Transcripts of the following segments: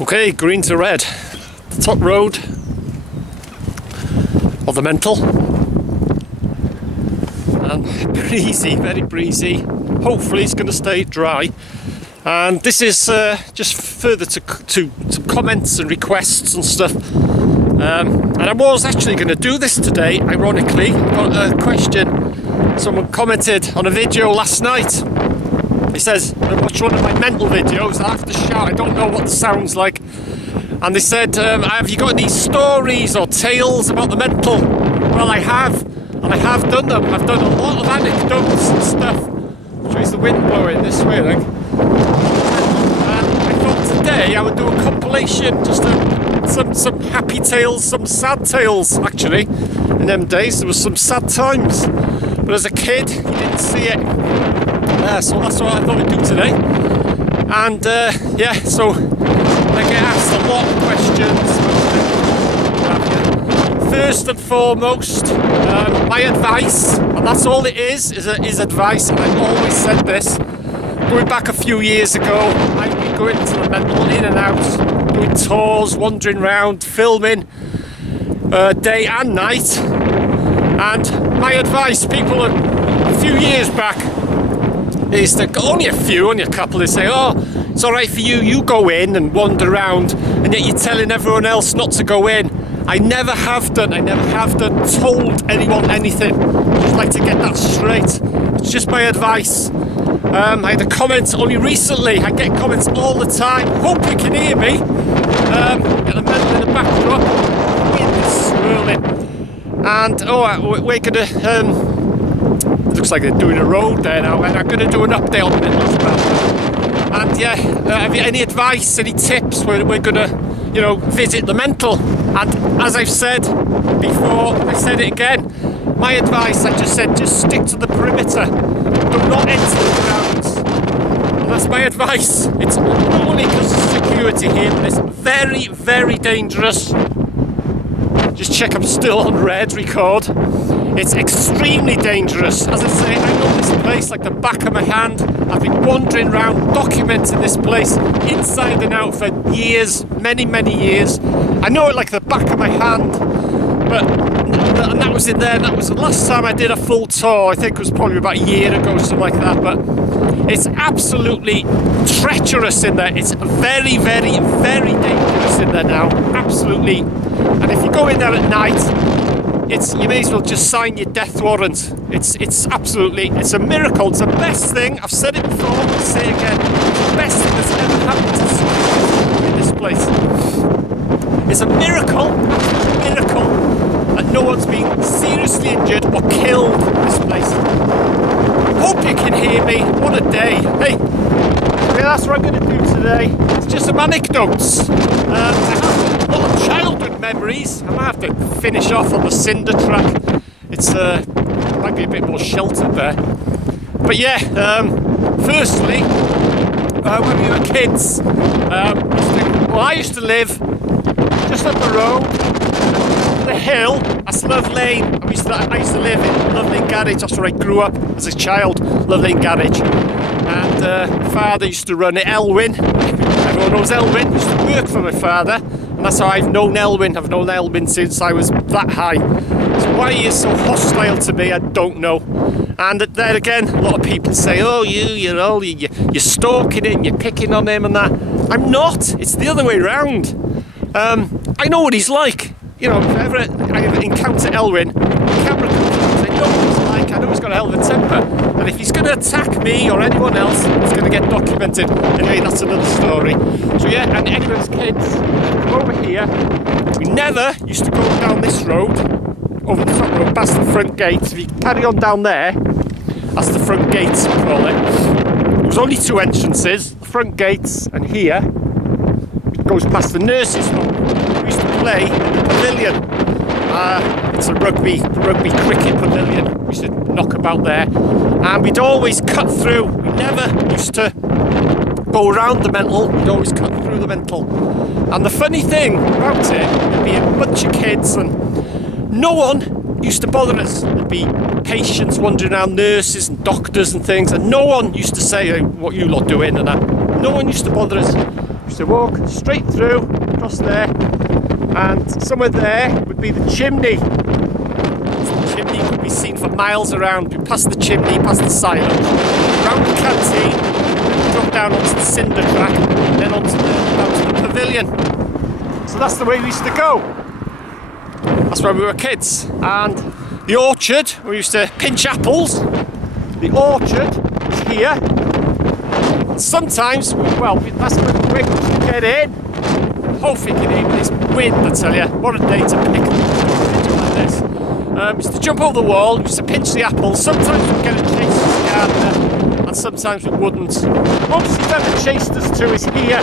Okay, green to red. The top road of the mental. And breezy, very breezy. Hopefully it's going to stay dry. And this is just further to some comments and requests and stuff. And I was actually going to do this today, ironically. I got a question. Someone commented on a video last night. He says, I watched one of my mental videos. I have to shout, I don't know what the sound's like. And they said, have you got any stories or tales about the mental? Well, I have, and I have done them. I've done a lot of anecdotes and stuff. Which is the wind blowing this way, I think. And I thought today I would do a compilation, just some happy tales, some sad tales, actually. In them days, there was some sad times. But as a kid, you didn't see it. So that's what I thought we'd do today. And yeah, so I get asked a lot of questions. First and foremost, my advice, and that's all it is advice, and I've always said this. Going back a few years ago, I'd be going to the mental in and out, doing tours, wandering around, filming day and night. And my advice, people a few years back, is that only a couple, they say, oh, it's alright for you, you go in and wander around, and yet you're telling everyone else not to go in. I never have done told anyone anything. I just like to get that straight. It's just my advice. I had a comment only recently. I get comments all the time. Hope you can hear me. Got the metal in the backdrop. Wind is swirling. And we're gonna looks like they're doing a road there now, and I'm going to do an update on it as well. And yeah, have you any advice, any tips? We're going to, you know, visit the mental. And as I've said before, I said it again, my advice, I just said, just stick to the perimeter. Do not enter the grounds. And that's my advice. It's not only because of security here, but it's very, very dangerous. Just check I'm still on red record. It's extremely dangerous. As I say, I know this place like the back of my hand. I've been wandering around, documenting this place inside and out for years, many, many years. I know it like the back of my hand. And that was in there. That was the last time I did a full tour. I think it was probably about a year ago, something like that. But it's absolutely treacherous in there. It's very, very, very dangerous in there now. Absolutely. And if you go in there at night, you may as well just sign your death warrant. It's absolutely, it's a miracle. It's the best thing, I've said it before, I'll say it again, it's the best thing that's ever happened to someone in this place. It's a miracle, absolute miracle, that no one's been seriously injured or killed in this place. Hope you can hear me. What a day. Hey, that's what I'm going to do today. It's just some anecdotes. I have a lot of childhood memories. I might have to finish off on the cinder track. It's might be a bit more sheltered there. But yeah, firstly, when we were kids, I used to live just up the road, the hill. That's Love Lane. I used to live in Love Lane Garage. That's where I grew up as a child. Love Lane Garage. And father used to run at Elwyn. Everyone knows Elwyn. Used to work for my father, and that's how I've known Elwyn. I've known Elwyn since I was that high. So why he is so hostile to me, I don't know. And there again, a lot of people say, "Oh, you're stalking him, you're picking on him, and that." I'm not. It's the other way around. I know what he's like. You know, if ever I encounter Elwyn, the camera comes out, I know what he's like. I know he's got a hell of a temper. And if he's going to attack me or anyone else, it's going to get documented. Anyway, that's another story. So yeah, and anyone's kids, come over here. We never used to go down this road, over the top road, past the front gates. If you carry on down there, that's the front gates, we call it. There was only two entrances, the front gates and here. It goes past the nurses' home. We used to play in the pavilion. It's a rugby cricket pavilion. We used to knock about there, and we'd always cut through. We never used to go around the mental. We'd always cut through the mental. And the funny thing about it, there'd be a bunch of kids, and no one used to bother us. There'd be patients wandering around, nurses and doctors and things, and no one used to say, hey, what you lot doing and that. No one used to bother us. used to walk straight through, across there, and somewhere there would be the chimney. The chimney could be seen for miles around, past the chimney, past the silo, around the canteen, then drop down onto the cinder track, and then onto the pavilion. So that's the way we used to go. That's when we were kids. And the orchard, we used to pinch apples. The orchard was here. And sometimes, well, that's when we could get in. Hopefully get in with this wind, I tell you. What a day to pick like this. We used to jump over the wall, we used to pinch the apples. Sometimes we'd get a chase to the gardener, and sometimes we wouldn't. The most he's ever chased us to is here.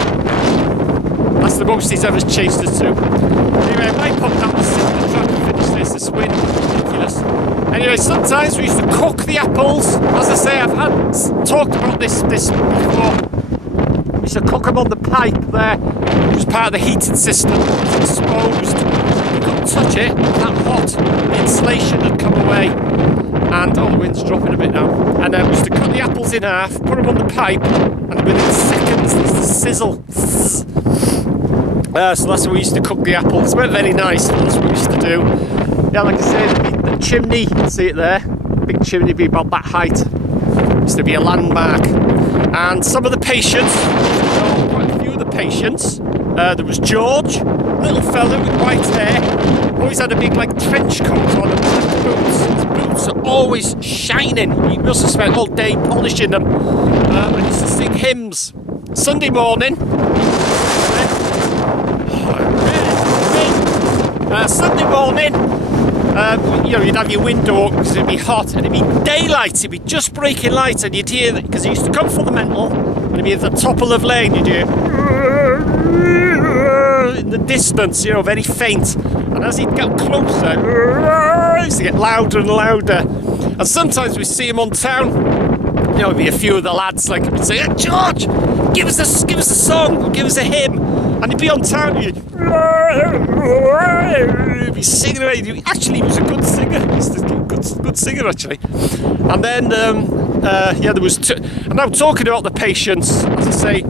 That's the most he's ever chased us to. Anyway, I might pop down the cinder track and finish this. This wind is ridiculous. Anyway, sometimes we used to cook the apples. As I say, I've talked about this before. We used to cook them on the pipe there, which was part of the heating system. It was exposed. You couldn't touch it, it was that hot. The insulation had come away. And, oh, the wind's dropping a bit now. And we used to cut the apples in half, put them on the pipe, and within seconds there's the sizzle. So that's how we used to cook the apples. It weren't very nice, but that's what we used to do. Yeah, like I said, the chimney, you can see it there. Big chimney, be about that height. Used to be a landmark. And some of the patients, quite a few of the patients, there was George, little fella with white hair, always had a big like trench coat on and black boots. His boots are always shining. He must have spent all day polishing them. And used to sing hymns. Sunday morning. Sunday morning, you know, you'd have your window open because it'd be hot and it'd be daylight, it'd be just breaking light, and you'd hear that, because he used to come from the mental, and it'd be at the top of Love Lane, you'd hear in the distance, you know, very faint, and as he'd get closer, it used to get louder and louder. And sometimes we see him on town, you know, it'd be a few of the lads like would say, hey, George, give us a song, or give us a hymn. And he'd be on town, he'd be singing away. Actually, he was a good singer. He's a good singer, actually. And then, yeah, there was. And now talking about the patients, as I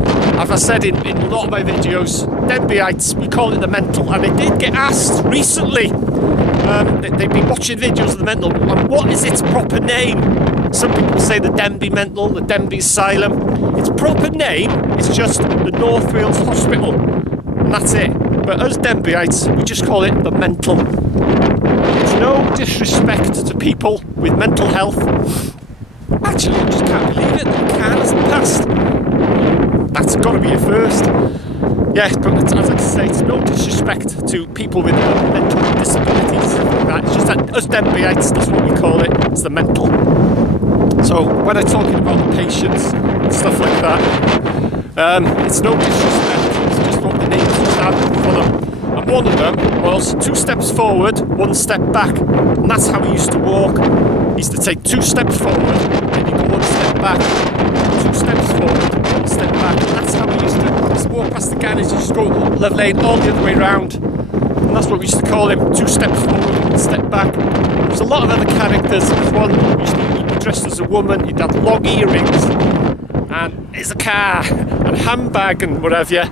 said in a lot of my videos, Denbighites, we call it the mental. And they did get asked recently. They've been watching videos of the mental. And what is its proper name? Some people say the Denbigh Mental, the Denbigh Asylum. Its proper name is just the North Wales Hospital, and that's it. But as Denbighites, we just call it the mental. It's no disrespect to people with mental health. Actually, I just can't believe it, the car hasn't passed. That's got to be a first. Yes, but as I say, it's no disrespect to people with mental disabilities. It's just that us Denbighites, that's what we call it. It's the mental. So when I'm talking about the patients and stuff like that, it's no disrespect. It's just what the names stand for them. And one of them was 2 steps forward, 1 step back, and that's how he used to walk. He used to take 2 steps forward, then he'd go 1 step back, 2 steps forward, 1 step back, and that's how he used to walk past the garage. He used to go Love Lane all the other way round, and that's what we used to call him. 2 steps forward, 1 step back. There's a lot of other characters. There's one who used to be dressed as a woman. He'd have long earrings and his car and handbag and whatever.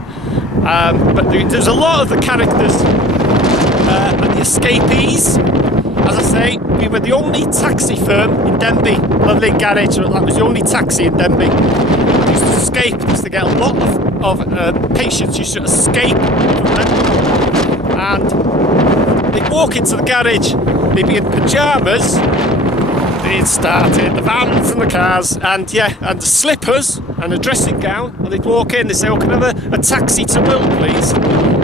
But there's a lot of the characters and the escapees. As I say, we were the only taxi firm in Denbigh, Love Lane Garage. That was the only taxi in Denbigh. We used to escape. We used to get a lot of patients used to escape from mental, and they'd walk into the garage. They'd be in pyjamas. They'd start in the vans and the cars, and yeah, and the slippers and a dressing gown. And they'd walk in. They say, "Oh, can I have a taxi to Will, please?"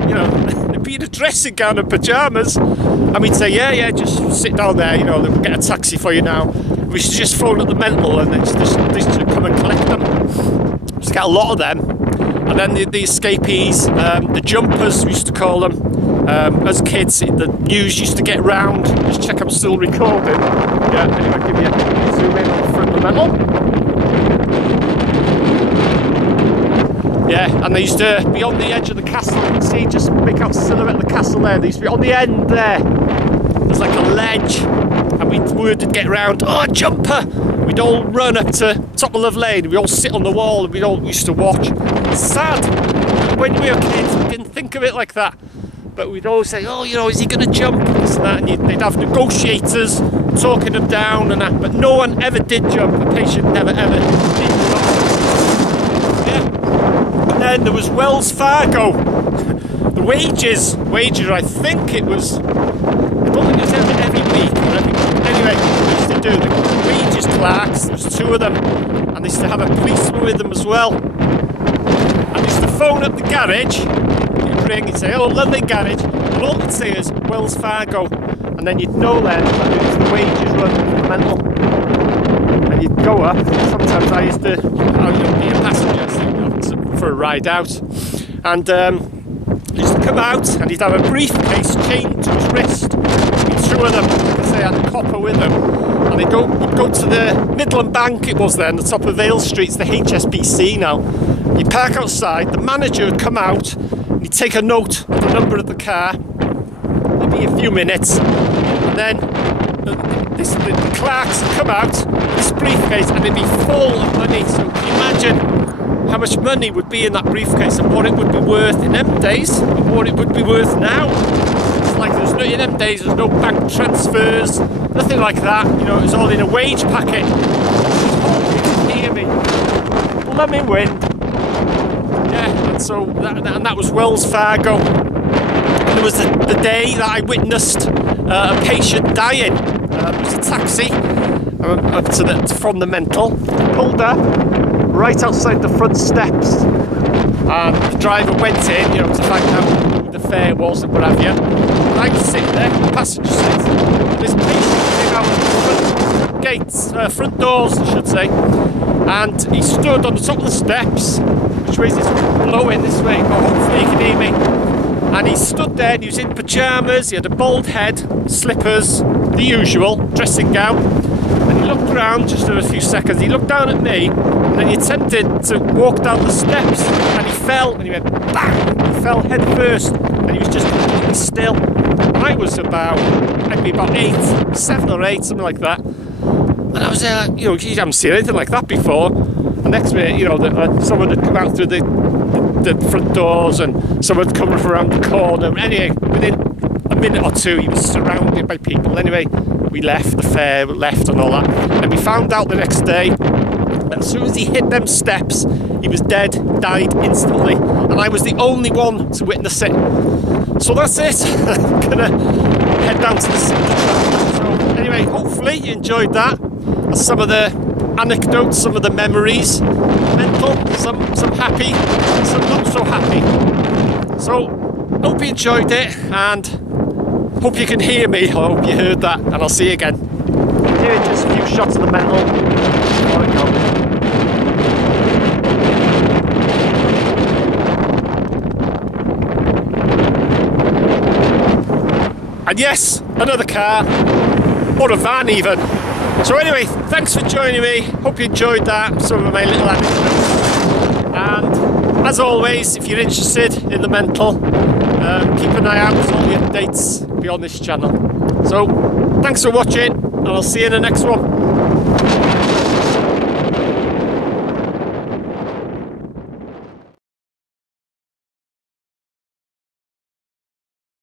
You know, they'd be in a dressing gown and pyjamas, and we'd say, "Yeah, just sit down there. You know, we'll get a taxi for you now." We should just phone up the mental, and then just come and collect them. We used to get a lot of them, and then the escapees, the jumpers, we used to call them. As kids, the news used to get round. Just check I'm still recording. Yeah, anyway, give me a zoom in on the front of the mental. Yeah, and they used to be on the edge of the castle. You can see, just make out the silhouette of the castle there. They used to be on the end there. There's like a ledge, and word would get round, "Oh, jumper! we'd all run up to top of Love Lane, we'd all sit on the wall and we'd all used to watch. It's sad. When we were kids, we didn't think of it like that. But we'd always say, oh, you know, is he going to jump? This and that. And they'd have negotiators talking him down and that. But no one ever did jump. The patient never, ever did jump. Yeah. And then there was Wells Fargo. The wages, I think it was, I don't think it was every week. Anyway, they used to do the wages clerks. There was 2 of them. And they used to have a policeman with them as well. And they used to phone up the garage. Ring and say, oh, lovely garage, and all they'd say is Wells Fargo, and then you'd know then that it was the wages run for the mental, and you'd go up. Sometimes I used to be a passenger for a ride out, and he used to come out and he'd have a briefcase chained to his wrist. He'd 2 of them because they had a copper with them, and he'd go to the Midland Bank, it was then, the top of Vale Street. It's the HSBC now. You'd park outside, the manager would come out, he'd take a note of the number of the car, maybe a few minutes, and then the clerks would come out with this briefcase and it'd be full of money. So can you imagine how much money would be in that briefcase and what it would be worth in them days and what it would be worth now? It's like in them days there's no bank transfers, nothing like that, you know, it was all in a wage packet. You can hear me. Blooming wind. Yeah, and so that was Wells Fargo. And there was the day that I witnessed a patient dying. It was a taxi from the mental, pulled up right outside the front steps, and the driver went in, you know, to find out who the fare was and what have you. And I was sitting there, the passenger seat, and this patient came out of the front gates, front doors, I should say, and he stood on the top of the steps. Which way is this blowing this way? Oh, hopefully you can hear me. And he stood there and he was in pyjamas, he had a bald head, slippers, the usual, dressing gown. And he looked around just for a few seconds, he looked down at me, and then he attempted to walk down the steps, and he fell, and he went bang! He fell head first, and he was just completely still. And I was about 7 or 8, something like that. And I was there like, you know, you haven't seen anything like that before. And next minute, you know, someone had come out through the front doors and someone had come around the corner. Anyway, within a minute or 2, he was surrounded by people. Anyway, we left, the fare left and all that. And we found out the next day that as soon as he hit them steps, he was dead, died instantly. And I was the only one to witness it. So that's it. I'm gonna head down to the centre. So anyway, hopefully you enjoyed that. That's some of the anecdotes, some of the memories, mental, some happy, some not so happy. So, hope you enjoyed it, and hope you can hear me. I hope you heard that, and I'll see you again. Here are just a few shots of the mental. Before I go. And yes, another car, or a van even. So anyway, thanks for joining me. Hope you enjoyed that, some of my little anecdotes. And as always, if you're interested in the mental, keep an eye out for all the updates beyond this channel. So thanks for watching, and I'll see you in the next one.